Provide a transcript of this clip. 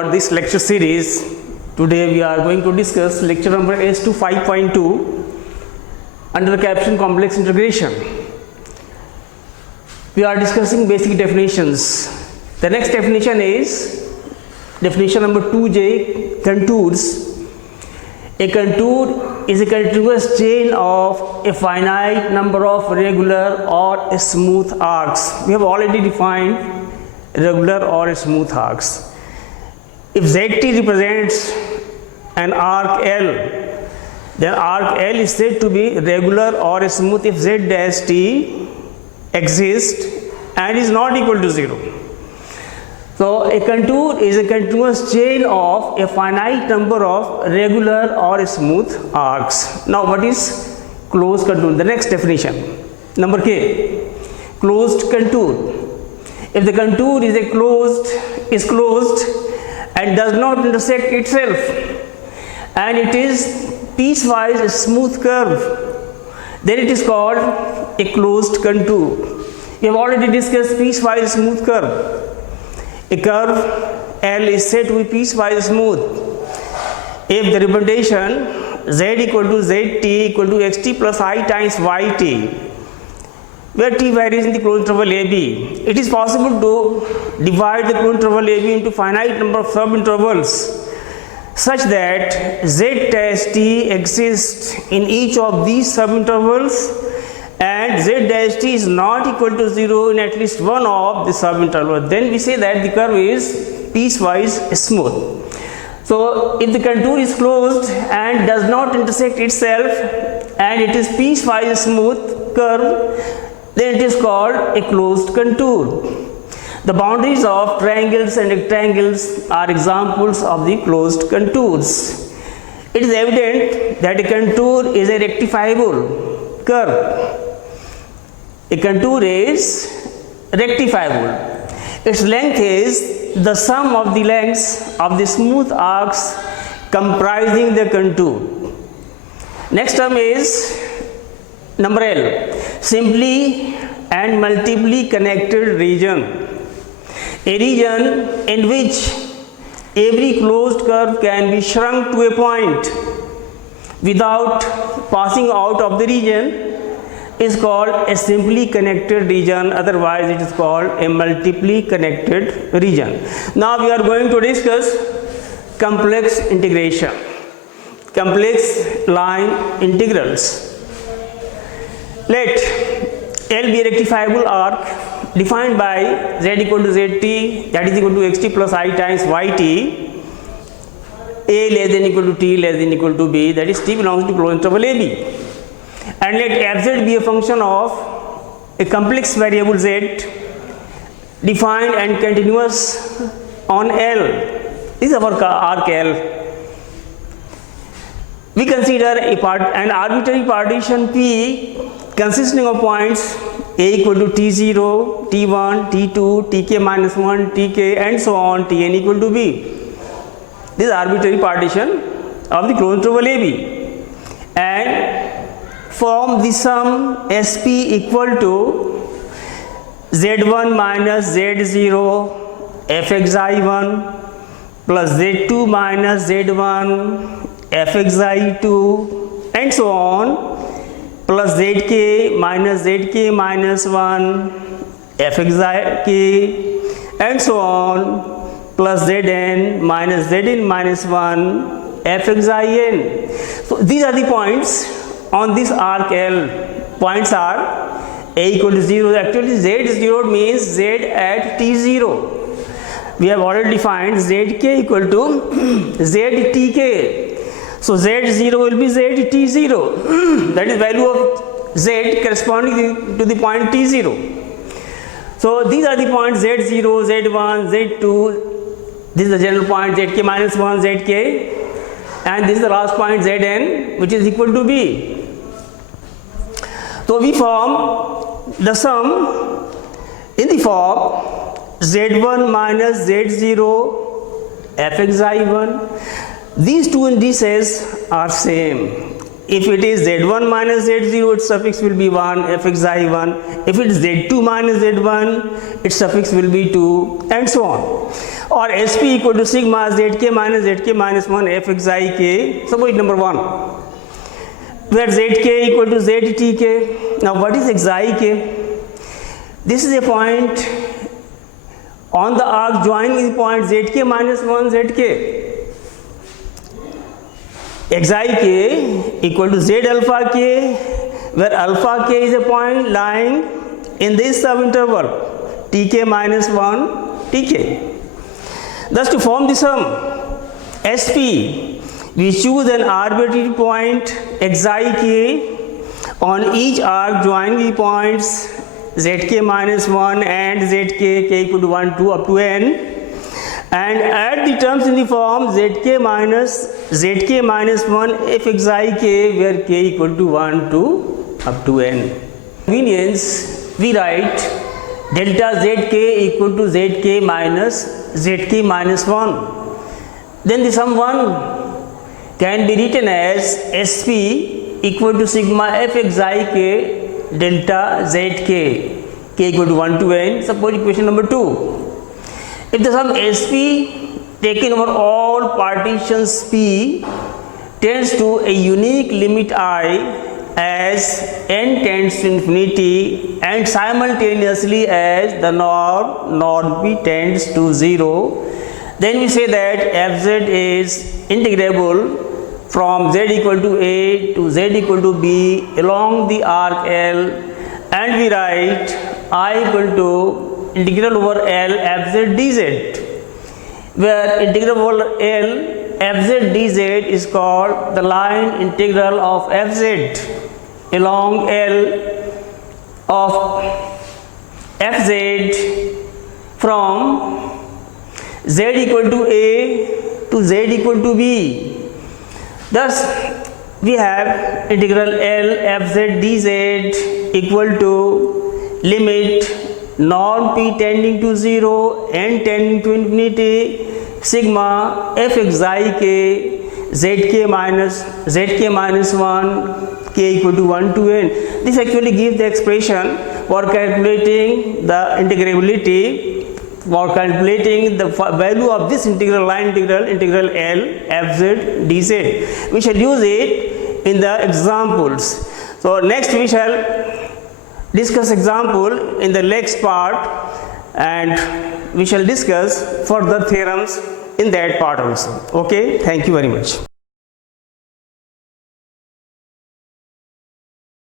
For this lecture series, today we are going to discuss lecture number S2 5.2 under the caption complex integration. We are discussing basic definitions. The next definition is definition number 2J, contours. A contour is a continuous chain of a finite number of regular or smooth arcs. We have already defined regular or smooth arcs. If ZT represents an arc L, then arc L is said to be regular or smooth if Z dash T exists and is not equal to 0. So a contour is a continuous chain of a finite number of regular or smooth arcs. Now what is closed contour? The next definition, number K, closed contour. If the contour is closed and does not intersect itself, and it is piecewise smooth curve, then it is called a closed contour. We have already discussed piecewise smooth curve. A curve L is said to be piecewise smooth if the representation Z equal to ZT equal to xt plus I times yt, where t varies in the closed interval AB. It is possible to divide the closed interval AB into finite number of subintervals such that Z dash t exists in each of these subintervals and Z dash t is not equal to 0 in at least one of the subintervals. Then we say that the curve is piecewise smooth. So if the contour is closed and does not intersect itself and it is piecewise smooth curve, then it is called a closed contour. The boundaries of triangles and rectangles are examples of the closed contours. It is evident that a contour is a rectifiable curve. A contour is rectifiable. Its length is the sum of the lengths of the smooth arcs comprising the contour. Next term is number L, simply and multiply connected region. A region in which every closed curve can be shrunk to a point without passing out of the region is called a simply connected region, otherwise it is called a multiply connected region. Now we are going to discuss complex integration, complex line integrals. Let L be a rectifiable arc defined by Z equal to Zt, that is equal to xt plus I times yt, A less than equal to T less than equal to B, that is T belongs to closed interval AB. And let Fz be a function of a complex variable Z defined and continuous on L. This is our arc L. We consider an arbitrary partition P consisting of points A equal to T0, T1, T2, Tk minus 1, Tk and so on, Tn equal to B. This is arbitrary partition of the closed interval AB. And form the sum Sp equal to Z1 minus Z0 Fxi1 plus Z2 minus Z1 Fxi2 and so on, plus Zk minus Zk minus 1 Fxik and so on, plus Zn minus Zn minus 1 Fxin. So these are the points on this arc L. Points are A equal to 0. Actually Z0 means Z at T0. We have already defined Zk equal to Ztk. So Z0 will be Zt0. That is value of Z corresponding to the point T0. So these are the points Z0, Z1, Z2. This is the general point Zk minus 1, Zk. And this is the last point Zn, which is equal to B. So we form the sum in the form Z1 minus Z0 Fxi1. These two indices are same. If it is z1 minus z0, its suffix will be 1, fxi1. If it is z2 minus z1, its suffix will be 2, and so on. Or sp equal to sigma zk minus 1 fxik, suppose number 1, where zk equal to ztk. Now what is xik? This is a point on the arc joining the point zk minus 1 zk. Xik equal to z alpha k, where alpha k is a point lying in this subinterval tk minus 1 tk. Thus, to form the sum SP, we choose an arbitrary point xik on each arc joining the points zk minus 1 and zk k equal to 1 2 up to n, and add the terms in the form zk minus 1 fxik, where k equal to 1 to up to n. Convenience, we write delta zk equal to zk minus 1. Then the sum 1 can be written as sp equal to sigma fxik delta zk, k equal to 1 to n. Suppose equation number 2. If the sum sp taken over all partitions p tends to a unique limit I as n tends to infinity and simultaneously as the norm p tends to 0, then we say that fz is integrable from z equal to a to z equal to b along the arc L, and we write I equal to integral over L fz dz, where integral over L fz dz is called the line integral of fz along L of fz from z equal to a to z equal to b. Thus we have integral L fz dz equal to limit norm p tending to 0 n tending to infinity sigma fxik zk minus 1 k equal to 1 to n. This actually gives the expression for calculating the integrability, for calculating the value of this integral line integral L fz dz. We shall use it in the examples. So next we shall discuss example in the next part, and we shall discuss further theorems in that part also. Okay, thank you very much.